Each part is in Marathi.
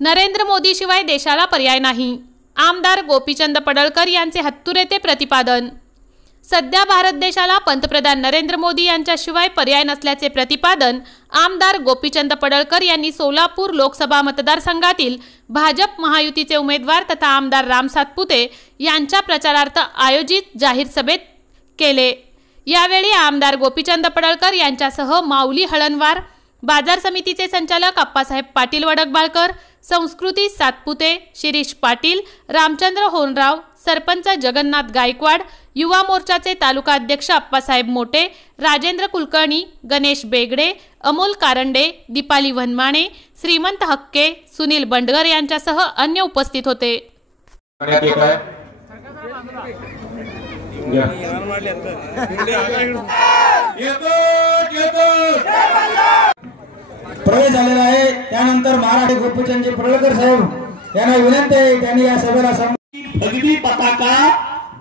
नरेंद्र मोदी शिवाय देशाला पर्याय नाही. आमदार गोपीचंद पडळकर यांचे हत्तूर येथे प्रतिपादन. सध्या भारत देशाला पंतप्रधान नरेंद्र मोदी यांच्याशिवाय पर्याय नसल्याचे प्रतिपादन आमदार गोपीचंद पडळकर यांनी सोलापूर लोकसभा मतदारसंघातील भाजप महायुतीचे उमेदवार तथा आमदार राम सातपुते यांच्या प्रचारार्थ आयोजित जाहीर सभेत केले. यावेळी आमदार गोपीचंद पडळकर यांच्यासह माऊली हळणवार, बाजार समितीचे संचालक अप्पासाहेब पाटील वडकबाळकर, संस्कृती सातपुते, शिरीष पाटील, रामचंद्र होनराव, सरपंच जगन्नाथ गायकवाड, युवा मोर्चाचे तालुका अध्यक्ष अप्पासाहेब मोटे, राजेंद्र कुलकर्णी, गणेश बेगडे, अमोल कारंडे, दीपाली वनमाणे, श्रीमंत हक्के, सुनील बंडगर यांच्यासह अन्य उपस्थित होते. प्रवेश झालेला आहे. त्यानंतर महाराष्ट्र गोपीचंद पडळकर साहेब यांना विनंती आहे त्यांनी या सभेला भगवी पताका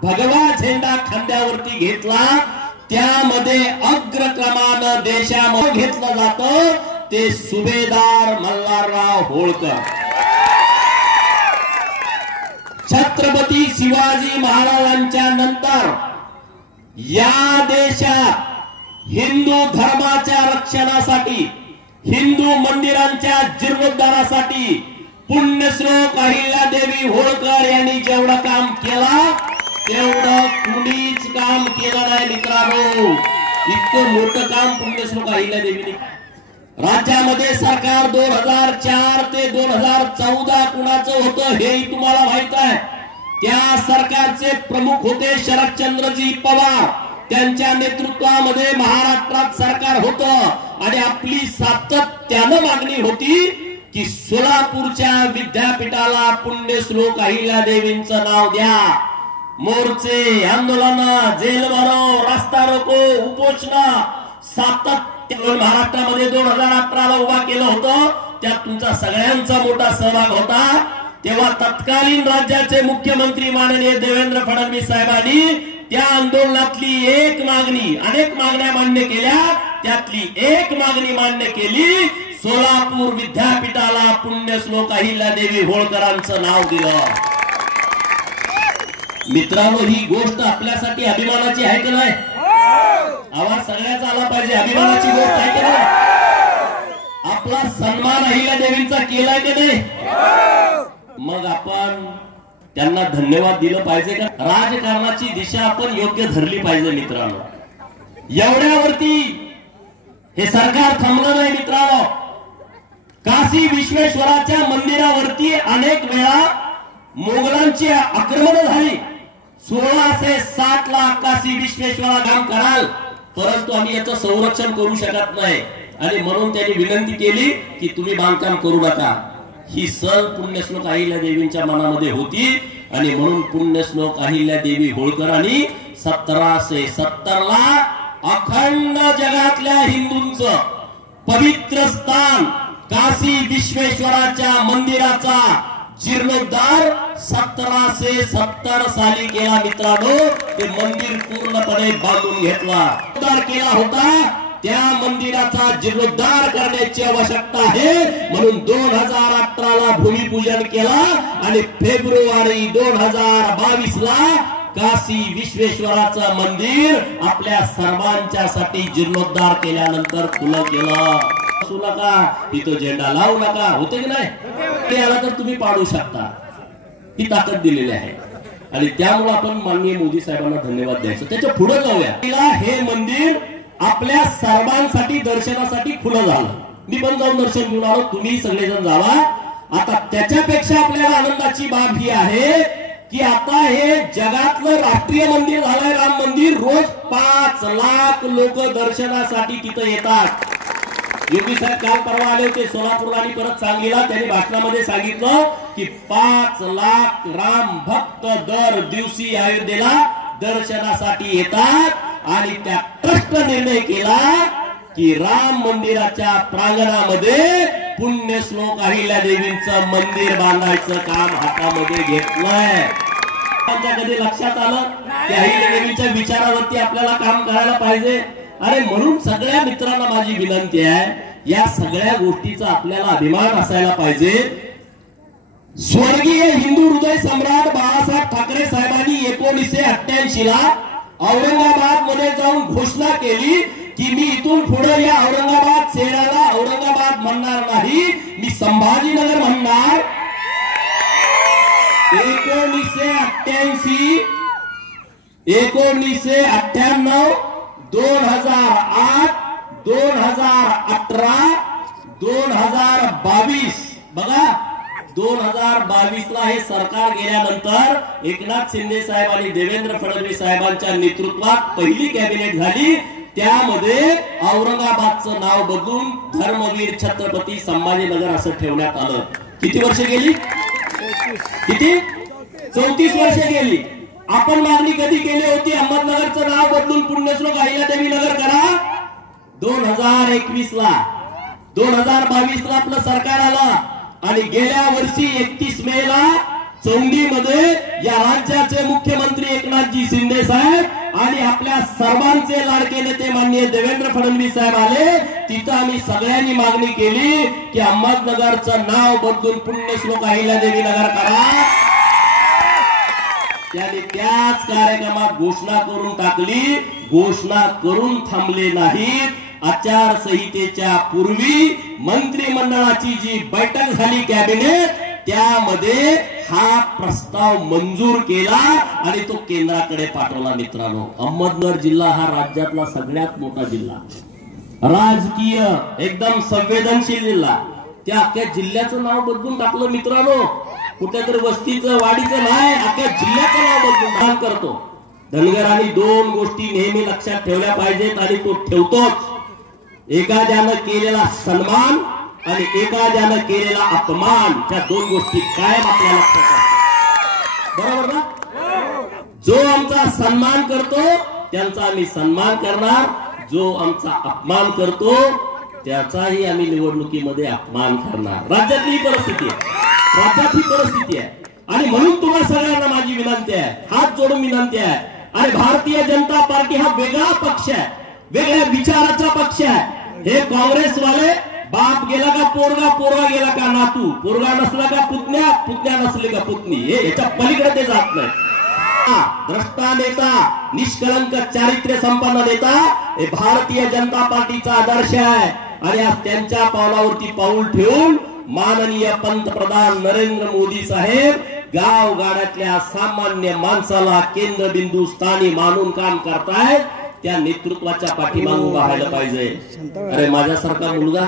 भगवा झेंडा खांद्यावरती घेतला. त्यामध्ये अग्रक्रमानं देशामध्ये घेतलं जातं ते सुभेदार मल्हारराव होळकर. छत्रपती शिवाजी महाराजांच्या नंतर या देशात हिंदू धर्माच्या रक्षणासाठी, हिंदू मंदिरांच्या जीर्णोद्धारासाठी पुण्यश्लोक अहिल्यादेवी होळकर यांनी जेवढं काम केलं तेवढं कुणीच काम केलं नाही मित्रांनो. इतकं मोठं काम पुण्यश्लोक अहिल्यादेवीने. राज्यामध्ये सरकार 2004 ते 2014 कुणाचं होतं हेही तुम्हाला माहित आहे. त्या सरकारचे प्रमुख होते शरदचंद्रजी पवार. त्यांच्या नेतृत्वामध्ये महाराष्ट्रात सरकार होतं आणि आपली सातत्यानं मागणी होती की सोलापूरच्या विद्यापीठाला पुण्यश्लोक अहिल्यादेवींचं नाव द्या. मोर्चे, आंदोलन, जेल भरो, रस्ता रोको, उपोषण सातत्यानं महाराष्ट्रामध्ये 2018ला उभा केलं होतं. त्यात तुमचा सगळ्यांचा मोठा सहभाग होता. तेव्हा तत्कालीन राज्याचे मुख्यमंत्री माननीय देवेंद्र फडणवीस साहेबांनी त्या आंदोलनातली एक मागणी, अनेक मागण्या मान्य केल्या, त्यातली एक मागणी मान्य केली. सोलापूर विद्यापीठाला पुण्यश्लोक अहिल्यादेवी होळकरांचं नाव दिलं. मित्रांनो, ही गोष्ट आपल्यासाठी अभिमानाची आहे की नाही? आवाज सगळ्याचा आला पाहिजे. अभिमानाची गोष्ट आहे की नाही? आपला सन्मान अहिल्यादेवींचा केलाय की नाही? मग आपण त्यांना धन्यवाद दिलं पाहिजे का? राजकारणाची दिशा आपण योग्य धरली पाहिजे मित्रांनो. एवढ्यावरती हे सरकार थांबलं नाही मित्रांनो. काशी विश्वेश्वराच्या मंदिरावरती अनेक वेळा मोगलांची आक्रमण झाली. 1607 ला काशी विश्वेश्वरा काम कराल, परंतु आम्ही याचं संरक्षण करू शकत नाही आणि म्हणून त्यांनी विनंती केली की तुम्ही बांधकाम करू नका. ही सल पुण्यश्लोक अहिल्यादेवींच्या मनामध्ये होती आणि म्हणून पुण्यश्लोक अहिल्यादेवी होळकरांनी 1770 ला अखंड जगातल्या हिंदूंचं पवित्र स्थान काशी विश्वेश्वराच्या मंदिराचा जीर्णोद्धार 1770 साली केला मित्रांनो. ते मंदिर पूर्णपणे बांधून घेतला केला होता. त्या मंदिराचा जीर्णोद्धार करण्याची आवश्यकता आहे म्हणून 2018 ला भूमिपूजन केला आणि फेब्रुवारी 2022 ला काशी विश्वेश्वराचं मंदिर आपल्या सर्वांच्यासाठी जीर्णोद्धार केल्यानंतर खुलं केलं. बसू नका, इथं झेंडा लावू नका, होते की नाही? ते आला तर तुम्ही पाडू शकता. ही ताकद दिलेली आहे आणि त्यामुळे आपण माननीय मोदी साहेबांना धन्यवाद द्यायचं. त्याच्या पुढे जाऊया. हे मंदिर आपल्या सर्वांसाठी दर्शनासाठी खुलं झालं. मी पण जाऊन दर्शन घेऊन आलो, तुम्ही सगळेजण जावा. आता त्याच्यापेक्षा आपल्याला आनंदाची बाब ही आहे की आता हे जगातलं राष्ट्रीय मंदिर झालंय राम मंदिर. रोज 5 लाख लोक दर्शनासाठी तिथं येतात. योगी साहेब काल परवा आले होते सोलापूरला आणि परत सांगलीला. त्यांनी भाषणामध्ये सांगितलं की 5 लाख राम भक्त दर दिवशी अयोध्येला दर्शनासाठी येतात आणि त्या ट्रस्ट निर्णय केला की राम मंदिराच्या प्रांगणामध्ये पुण्यश्लोक अहिल्यादेवींचं मंदिर बांधायचं काम हातामध्ये घेतलंय. कधी लक्षात आलं की अहिल्यादेवीच्या विचारावरती आपल्याला काम करायला पाहिजे. अरे म्हणून सगळ्या मित्रांना माझी विनंती आहे, या सगळ्या गोष्टीचा आपल्याला अभिमान असायला पाहिजे. स्वर्गीय हिंदू हृदय सम्राट बाळासाहेब ठाकरे साहेबांनी 1988 ला औरंगाबाद मध्ये जाऊन घोषणा केली की मी इथून पुढे या औरंगाबाद शहराला औरंगाबाद म्हणणार नाही, मी संभाजीनगर म्हणणार. 1988, 1998, 2008, 2018, 2022 बघा. 2022 ला हे सरकार गेल्यानंतर एकनाथ शिंदे साहेब आणि देवेंद्र फडणवीस साहेबांच्या नेतृत्वात पहिली कॅबिनेट झाली. त्यामध्ये औरंगाबादचं नाव बदलून धर्मवीर छत्रपती संभाजीनगर असं ठेवण्यात आलं. किती वर्ष गेली? किती? 34 वर्ष गेली. आपण मागणी कधी केली होती अहमदनगरचं नाव बदलून पुण्यश्लोक अहिल्यादेवी नगर करा? 2021 ला. 2022 ला आपलं सरकार आलं आणि गेल्या वर्षी 31 मे ला चौंडीमध्ये या राज्याचे मुख्यमंत्री एकनाथजी शिंदे साहेब आणि आपल्या सर्वांचे लाडके नेते माननीय देवेंद्र फडणवीस साहेब आले. तिथं आम्ही सगळ्यांनी मागणी केली की अहमदनगरचं नाव बदलून पुण्यश्लोक अहिल्यादेवी नगर करा. त्याने त्याच कार्यक्रमात घोषणा करून टाकली. घोषणा करून थांबले नाहीत. आचारसंहितेच्या पूर्वी मंत्रिमंडळाची जी बैठक झाली कॅबिनेट, त्यामध्ये हा प्रस्ताव मंजूर केला आणि तो केंद्राकडे पाठवला. मित्रांनो, अहमदनगर जिल्हा हा राज्यातला सगळ्यात मोठा जिल्हा, राजकीय एकदम संवेदनशील जिल्हा. त्या अख्ख्या जिल्ह्याचं नाव बदलून टाकलं. मित्रांनो, कुठेतरी वस्तीचं वाडीचं नाही, अख्ख्या जिल्ह्याचं नाव बदलून काम करतो. धनगरांनी 2 गोष्टी नेहमी लक्षात ठेवल्या पाहिजेत आणि तो ठेवतोच. एखाद्यानं केलेला सन्मान आणि एखाद्यानं केलेला अपमान, त्या 2 गोष्टी कायम आपल्या लक्षात असतात. बरोबर ना? जो आमचा सन्मान करतो त्यांचा आम्ही सन्मान करणार, जो आमचा अपमान करतो त्याचाही आम्ही निवडणुकीमध्ये अपमान करणार. राज्यातली परिस्थिती आहे, राज्यात ही परिस्थिती आहे. आणि म्हणून तुम्हाला सगळ्यांना माझी विनंती आहे, हात जोडून विनंती आहे. आणि भारतीय जनता पार्टी हा वेगळा पक्ष आहे, वेगळ्या विचाराचा पक्ष आहे. हे काँग्रेसवाले बाप गेला का पोरगा, पोरगा गेला का नातू, पोरगा नसला का पुतण्या, पुतण्या नसले का पुतणी, हे याच्या पलीकडे ते जात नाही. द्रष्टा नेता, निष्कलंक चारित्र्य संपन्न नेता हे भारतीय जनता पार्टीचा आदर्श आहे. आणि आज त्यांच्या पावलावरती पाऊल ठेवून माननीय पंतप्रधान नरेंद्र मोदी साहेब गावगाड्यातल्या सामान्य माणसाला केंद्रबिंदू स्थानी मानून काम करतायत. त्या नेतृत्वाच्या पाठीमागे उभा राहायला पाहिजे. अरे माझ्यासारखा मुलगा,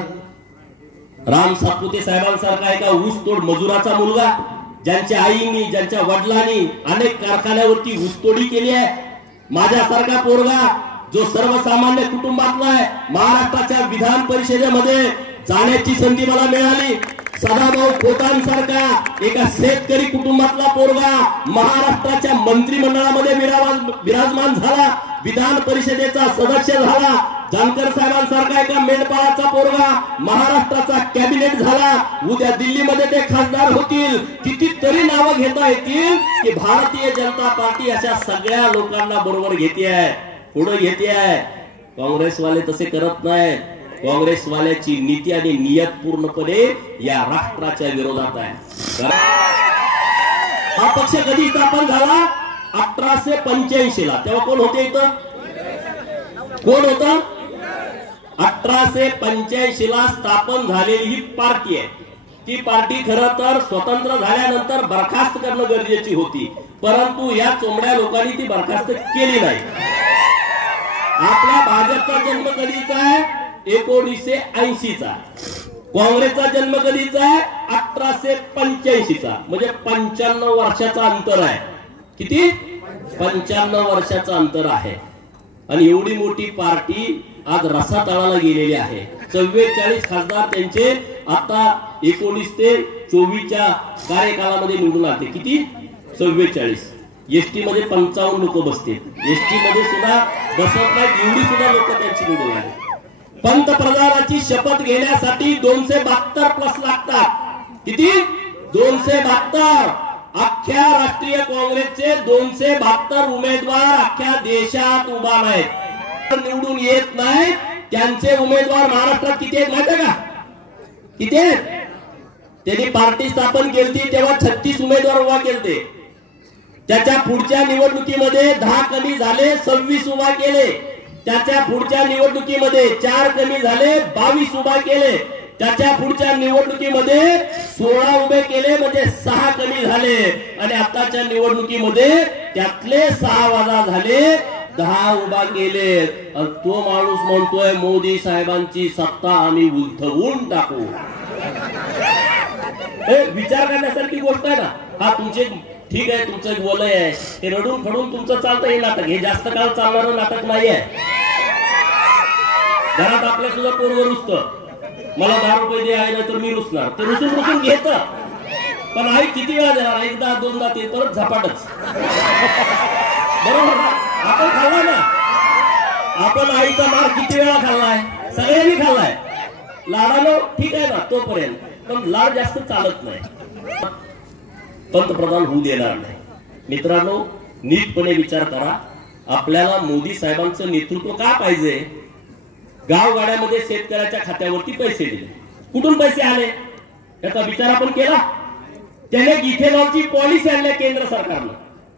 राम सातपुते साहेबांसारखा एका ऊसतोड मजुराचा मुलगा, ज्यांच्या आईनी ज्यांच्या वडिलांनी अनेक कारखान्यावरती ऊसतोडी केली आहे, माझ्यासारखा पोरगा जो सर्वसामान्य कुटुंबातला आहे, महाराष्ट्राच्या विधान परिषदेमध्ये जाण्याची संधी मला मिळाली. सदाभाऊ खोतांसारखा एका शेतकरी कुटुंबातला पोरगा महाराष्ट्राच्या मंत्रिमंडळामध्ये विराजमान झाला, विधान परिषदेचा सदस्य झाला. जानकर साहेबांसारखा एका मेंढपाळाचा पोरगा महाराष्ट्राचा कॅबिनेट झाला. उद्या दिल्लीमध्ये ते खासदार होतील. कितीतरी नावं घेता येतील की भारतीय जनता पार्टी अशा सगळ्या लोकांना बरोबर घेते आहे, पुढे घेते आहे. काँग्रेसवाले तसे करत नाहीत. काँग्रेसवाल्याची नीती आणि नियत पूर्णपणे या राष्ट्राच्या विरोधात आहे. हा पक्ष कधी स्थापन झाला? 1885 ला. तेव्हा कोण होते इथं? कोण होतं? 1885 ला स्थापन झालेली ही पार्टी आहे. ती पार्टी खरं तर स्वतंत्र झाल्यानंतर बरखास्त करणं गरजेची होती, परंतु या चोमड्या लोकांनी ती बरखास्त केली नाही. आपल्या भाजपचा जन्म कधीचा आहे? 1980 चा. काँग्रेसचा जन्म कधीचा आहे? 1885 चा. म्हणजे 55 वर्षाचा अंतर आहे. किती? 55 वर्षाचं अंतर आहे. आणि एवढी मोठी पार्टी आज रसातळाला गेलेली आहे. 44 खासदार त्यांचे आता 19 ते 24च्या कार्यकालामध्ये निवडून आले. किती? 44. एसटी मध्ये 55 लोक बसते, एसटी मध्ये सुद्धा बसत नाहीत, एवढी सुद्धा लोक त्यांची निवडून आले. पंतप्रधानाची शपथ घेण्यासाठी 272 प्लस लागतात. किती? 272. अख्ख्या राष्ट्रीय काँग्रेसचे 272 उमेदवार अख्ख्या देशात उभा नाहीत, निवडून येत नाहीत. त्यांचे उमेदवार महाराष्ट्रात किती आहेत माहिती आहे का? किती आहेत? त्यांनी पार्टी स्थापन केली तेव्हा 36 उमेदवार उभा केले. त्याच्या पुढच्या निवडणुकीमध्ये 10 कमी झाले, 26 उभा केले. त्याच्या पुढच्या निवडणुकीमध्ये 4 कमी झाले, 22 उभा केले. त्याच्या पुढच्या निवडणुकीमध्ये 16 उभे केले, म्हणजे 6 कमी झाले. आणि आताच्या निवडणुकीमध्ये त्यातले 6 वजा झाले, 10 उभा केले. तो माणूस म्हणतोय मोदी साहेबांची सत्ता आम्ही उलथवून टाकू. हे विचार करण्यासारखी गोष्ट आहे ना. हा तुमचे ठीक आहे, तुमचं एक वलय आहे, हे रडून फडून तुमचं चालतं हे नाटक. हे जास्त काळ चालणारं नाटक नाही आहे. घरात आपल्या सुद्धा पोरवर रुसतं, मला 10 रुपये दे आहे, नाही तर मी रुसणार. ते रुसून घेत, पण आई किती वेळा देणार? एकदा दोनदा, ते परत झपाटच. बरोबर ना? आपण खाल्लाय ना, आपण आईचा मार किती वेळा खाल्लाय? सगळ्यांनी खाल्लाय. लाडानं ठीक आहे ना तोपर्यंत, पण लाड जास्त चालत नाही. पंतप्रधान होऊ देणार नाही. मित्रांनो, नीटपणे विचार करा. आपल्याला मोदी साहेबांचं नेतृत्व का पाहिजे? गावगाड्यामध्ये शेतकऱ्याच्या खात्यावरती पैसे दिले, कुठून पैसे आले याचा विचार आपण केला? त्याने इथेनॉलची पॉलिसी आणली केंद्र सरकारनं,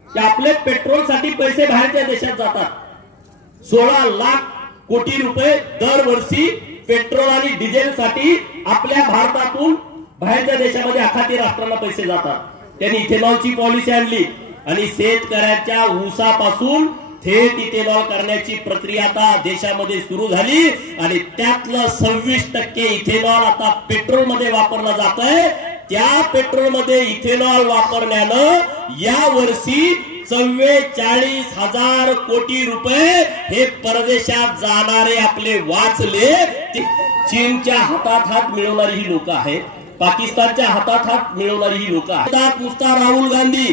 की आपले पेट्रोलसाठी पैसे बाहेरच्या देशात जातात. 16 लाख कोटी रुपये दरवर्षी पेट्रोल आणि डिझेलसाठी आपल्या भारतातून बाहेरच्या देशामध्ये आखाती राष्ट्रांना पैसे जातात. त्यांनी इथेनॉलची पॉलिसी आणली आणि शेतकऱ्याच्या ऊसापासून थेट इथेनॉल करण्याची प्रक्रिया आता देशामध्ये सुरू झाली. आणि त्यातलं 26% इथेनॉल आता पेट्रोल मध्ये वापरलं जात आहे. त्या पेट्रोल मध्ये इथेनॉल वापरण्यानं या वर्षी 44,000 कोटी रुपये हे परदेशात जाणारे आपले वाचले. चीनच्या हातात हात मिळवणारी ही लोक आहेत, पाकिस्तानच्या हातात हात मिळवणारी ही लोक आहेत. नुसता राहुल गांधी,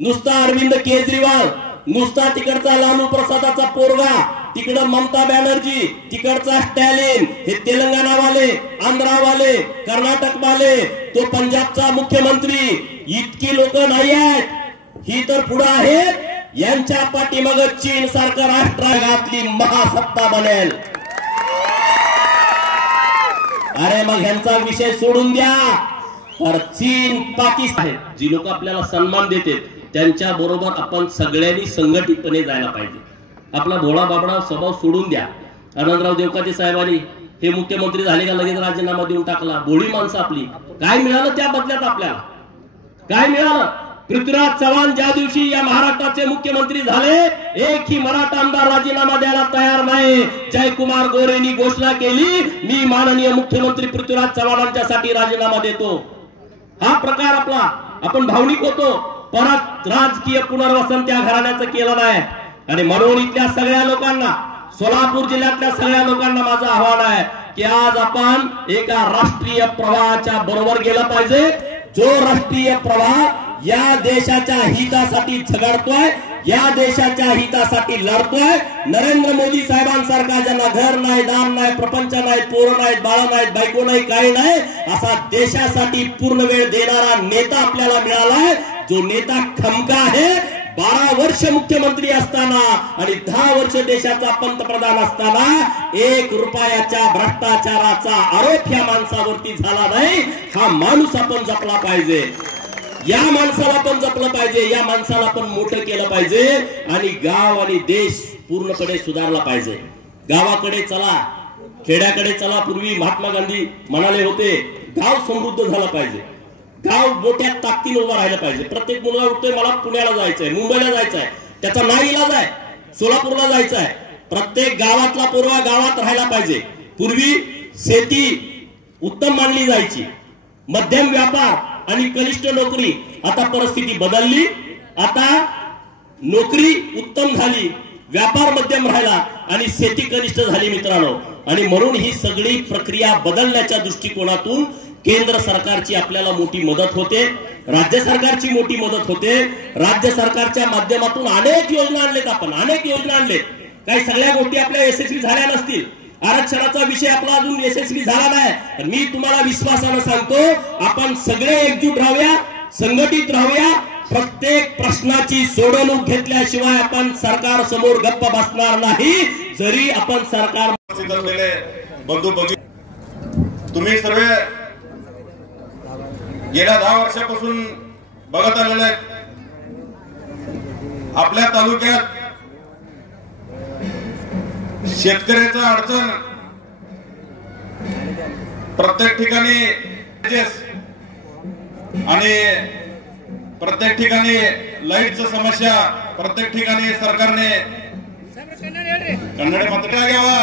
नुसता अरविंद केजरीवाल, नुसता तिकडचा लालू प्रसादाचा पोरगा, तिकडं ममता बॅनर्जी, तिकडचा स्टॅलिन, हे तेलंगणावाले, आंध्रावाले, कर्नाटकवाले, तो पंजाबचा मुख्यमंत्री, इतकी लोक नाही आहेत. ही तर पुढे आहेत. यांच्या पाठीमाग चीन सारखं राष्ट्राघातली महासत्ता बनेल. अरे मग ह्यांचा विषय सोडून द्या. तर चीन, पाकिस्तान, जी लोक आपल्याला सन्मान देते त्यांच्या बरोबर आपण सगळ्यांनी संघटितपणे जायला पाहिजे. आपला भोळा बाबडा स्वभाव सोडून द्या. आनंदराव देवकाते साहेबांनी हे मुख्यमंत्री झाले का लगेच राजीनामा देऊन टाकला. भोळी माणसं आपली. काय मिळालं त्या बदल्यात? आपल्याला काय मिळालं? पृथ्वीराज चव्हाण ज्या दिवशी या महाराष्ट्राचे मुख्यमंत्री झाले, एकही मराठा आमदार राजीनामा द्यायला तयार नाही. जयकुमार गोरेंनी घोषणा केली, मी माननीय मुख्यमंत्री पृथ्वीराज चव्हाणांच्यासाठी राजीनामा देतो. हा प्रकार आपला. आपण भावनिक होतो, परत राजकीय पुनर्वसन त्या घराण्याचं केलं नाही. आणि म्हणून इथल्या सगळ्या लोकांना, सोलापूर जिल्ह्यातल्या सगळ्या लोकांना माझं आव्हान आहे की आज आपण एका राष्ट्रीय प्रवाहाच्या बरोबर गेलं पाहिजे. जो राष्ट्रीय प्रवाह या देशाच्या हितासाठी झगडतोय, या देशाच्या हितासाठी लढतोय. नरेंद्र मोदी साहेबांसारखा ज्यांना घर नाही, दान नाही, प्रपंच नाही, पोरं नाहीत, बाळं नाहीत, बायको नाही, काही नाही, असा देशासाठी पूर्ण वेळ देणारा नेता आपल्याला मिळालाय. जो नेता खमका आहे. 12 वर्ष मुख्यमंत्री असताना आणि 10 वर्ष देशाचा पंतप्रधान असताना 1 रुपयाच्या भ्रष्टाचाराचा आरोप या माणसावरती झाला नाही. हा माणूस आपण जपला पाहिजे. या माणसाला पण जपलं पाहिजे. या माणसाला पण मोठं केलं पाहिजे. आणि गाव आणि देश पूर्णपणे सुधारला पाहिजे. गावाकडे चला, खेड्याकडे चला. पूर्वी महात्मा गांधी म्हणाले होते, गाव समृद्ध झाला पाहिजे, गाव मोठ्या ताकदीने उभा राहिलं पाहिजे. प्रत्येक मुलगा उठतोय, मला पुण्याला जायचंय, मुंबईला जायचंय, त्याचा नाही इलाज आहे, सोलापूरला जायचं आहे. प्रत्येक गावातला पोरगा गावात राहायला पाहिजे. पूर्वी शेती उत्तम मानली जायची, मध्यम व्यापार आणि कनिष्ठ नोकरी. आता परिस्थिती बदलली. आता नोकरी उत्तम झाली, व्यापार मध्यम राहिला आणि शेती कनिष्ठ झाली मित्रांनो. आणि म्हणून ही सगळी प्रक्रिया बदलण्याच्या दृष्टिकोनातून केंद्र सरकारची आपल्याला मोठी मदत होते, राज्य सरकारची मोठी मदत होते. राज्य सरकारच्या माध्यमातून अनेक योजना आणलेत आपण, अनेक योजना आणलेत. काही सगळ्या गोष्टी आपल्या यशस्वी झाल्या नसतील. आरक्षणाचा विषय आपला अजून यशस्वी झाला नाही. मी तुम्हाला विश्वासानं सांगतो, आपण सगळे एकजूट राहूया, संघटित राहूया. प्रत्येक प्रश्नाची सोडवणूक घेतल्याशिवाय आपण सरकार समोर गप्प बसणार नाही. जरी आपण सरकार बंधू बघी, तुम्ही सर्व गेल्या 10 वर्षापासून बघत आलेले आहेत. आपल्या तालुक्यात शेतकऱ्याचं अडचण प्रत्येक ठिकाणी आणि प्रत्येक ठिकाणी लाईटची समस्या, प्रत्येक ठिकाणी सरकारने कन्नड मात्र घ्यावा,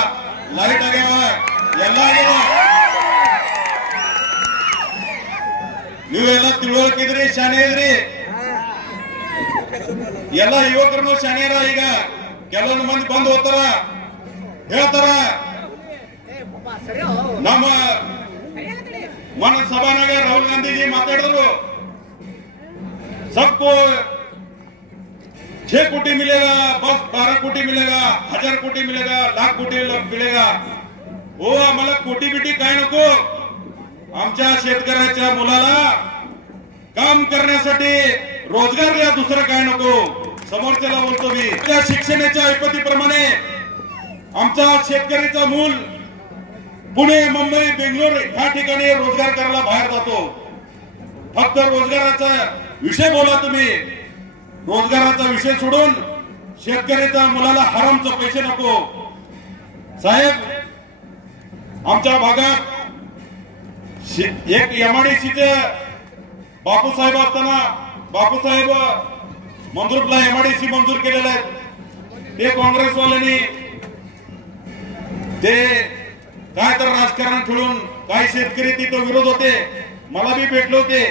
लाईट घ्यावा, ಎಲ್ಲ ನೀವೆಲ್ಲ ತಿಳುವಳಿಕಿದ್ರಿ, ಶಾಣೆ ಇದ್ರಿ. ಎಲ್ಲ ಯುವಕರು ಶಾಣಿಯರ. ಈಗ ಕೆಲವೊಂದು ಮಂದಿ ಬಂದು ಹೋಗ್ತಾರ, ಹೇಳ್ತಾರ ನಮ್ಮ मन सभानाಗ राहुल गांधी जी माताडिದ್ರು, सबको 6 कोटी मिलेगा, बस 12 कोटी मिलेगा, 1000 कोटी मिलेगा, लाख कोटी मिलेगा. हो, आम्हाला कोटी बिटी काय नको. आमच्या शेतकऱ्याच्या मुलाला काम करण्यासाठी रोजगार द्या, दुसरं काय नको. समोरच्याला बोलतो मी. त्या शिक्षणाच्या ऐपतीप्रमाणे आमचा शेतकरीचा मूल पुणे, मुंबई, बेंगलोर या ठिकाणी रोजगार करायला बाहेर जातो. फक्त रोजगाराचा विषय बोला तुम्ही. रोजगाराचा विषय सोडून शेतकऱ्याच्या मुलाला हरामचे पैसे नको. साहेब, आमच्या भागात एक एमआयडीसीचे बापूसाहेब असताना, बापूसाहेब मंजूरला एमआयडीसी मंजूर केलेले आहेत. ते काँग्रेसवाल्यांनी ते काय तर राजकारण खेळून काही शेतकरी तिथं विरोध होते. मला बी भेटले होते.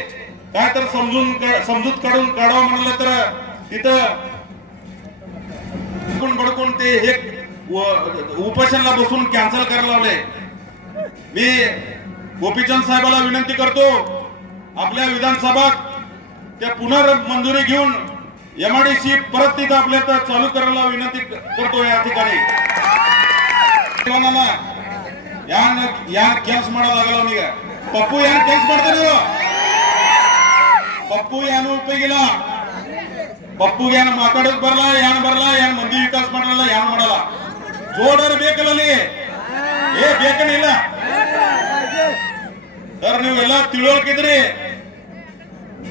काय तर समजूत काढावं म्हणलं तर तिथं बडकून ते एक उपोषणाला बसून कॅन्सल करायला लावले. मी गोपीचंद साहेबाला विनंती करतो, आपल्या विधानसभेत त्या पुनर्मंजुरी घेऊन एमआयडीसी परत तिथं आपल्या चालू करायला विनंती करतो. या ठिकाणी ಯಾನ್ ಕೆಲಸ ಮಾಡೋದಾಗಲ್ಲ. ಅವನಿಗೆ ಪಪ್ಪು ಏನ್ ಕೆಲಸ ಮಾಡ್ತಾರೆ? ಪಪ್ಪು ಏನು ಉಪಯೋಗಿಲ್ಲ. ಪಪ್ಪುಗೆ ಏನು ಮಾತಾಡೋಕ್ ಬರಲ್ಲ, ಏನ್ ಬರಲ್ಲ, ಏನ್ ಮಂದಿ ವಿಕಾಸ ಮಾಡಲ್ಲ, ಏನ್ ಮಾಡಲ್ಲ. ಜೋಡರ್ ಬೇಕಲ್ಲ ಅಲ್ಲಿ, ಬೇಕೇನಿಲ್ಲ ಸರ್. ನೀವೆಲ್ಲ ತಿಳುವಳಿಕಿದ್ರಿ.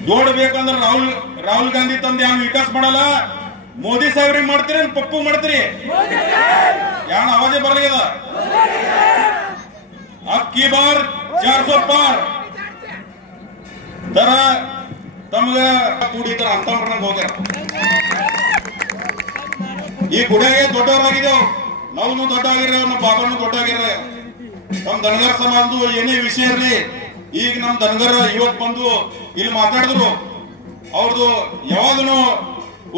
ಜೋಡ್ ಬೇಕಂದ್ರೆ ರಾಹುಲ್ ಗಾಂಧಿ ತಂದು ಏನು ವಿಕಾಸ ಮಾಡಲ್ಲ. ಮೋದಿ ಸಾಹೇಬ್ರಿಗೆ ಮಾಡ್ತೀರಿ, ಪಪ್ಪು ಮಾಡ್ತೀರಿ. ಯಾನ್ ಆವಾಜೇ ಬರಲಿಲ್ಲ. अब की बार 400 पार तर ತಮಗೆ ಕೂಡಿ ತರ ಅಂತಂಬರಣ ಹೋಗ್ಯಾರ. ಈ ಗುಡಿಗೆ ದೊಡ್ಡವರಾಗಿದ್ದೇವೆ ನಾವು, ದೊಡ್ಡ ಆಗಿರೋ ನಮ್ಮ ಬಾಬಾನು ದೊಡ್ಡ ಆಗಿರೋ. ನಮ್ಮ ದನಗರ ಸಮಾಜದ್ದು ಏನೇ ವಿಷಯ ಇರಲಿ, ಈಗ ನಮ್ಮ ದನಗರ ಇವತ್ತು ಬಂದು ಇಲ್ಲಿ ಮಾತಾಡಿದ್ರು. ಅವ್ರದ್ದು ಯಾವಾಗನು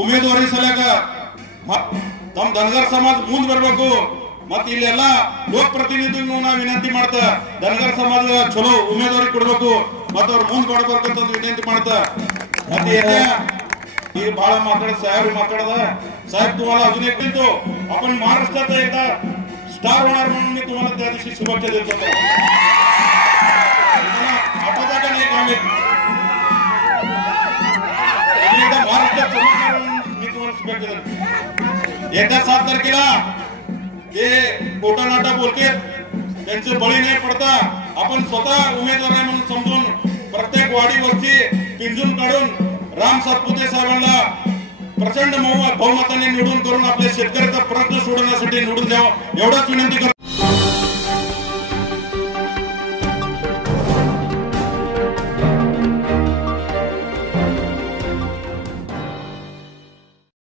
ಉಮೇದುವಾರಿ ಸಲಕ ನಮ್ಮ ದನಗರ ಸಮಾಜ ಮುಂದೆ ಬರಬೇಕು. ಮತ್ತೆ ಇಲ್ಲೆಲ್ಲ ಲೋಕಪ್ರತಿನಿಧಿಗೂ ನಾವು ವಿನಂತಿ ಮಾಡ್ತಾ ದನಗರ ಸಮಾಜ ಚಲೋ ಉಮೇದುವಾರಿ ಕೊಡ್ಬೇಕು, ಮತ್ತೆ ಅವ್ರು ಮುಂದೆ ಬರಬೇಕಂತ ವಿನಂತಿ ಮಾಡ್ತಾ. ಮತ್ತೆ ಈಗ बहाळ माताड साहेब माताडदा साहेब तुम्हाला अजून एक देतो. आपण महाराष्ट्राचा एकदा स्टार होणार म्हणून मी तुम्हाला त्या दिवशी शुभेच्छा देतो. आठवता का नाही काम एकदा महाराष्ट्रात चमकणार म्हणून मी तुम्हाला शुभेच्छा देतो. येत्या 7 तारखेला ते खोटा नाटा बोलतात, त्यांचे बळी नाही पडता. आपण स्वतः उमेदवार आहे म्हणून समजून प्रत्येक वाडी वस्ती पिंजून काढून राम सातपुते साहेबांना प्रचंड बहुमताने निवडून करून आपल्या शेतकऱ्याचा प्रश्न सोडवण्यासाठी निवडून द्यावा एवढाच विनंती करतो.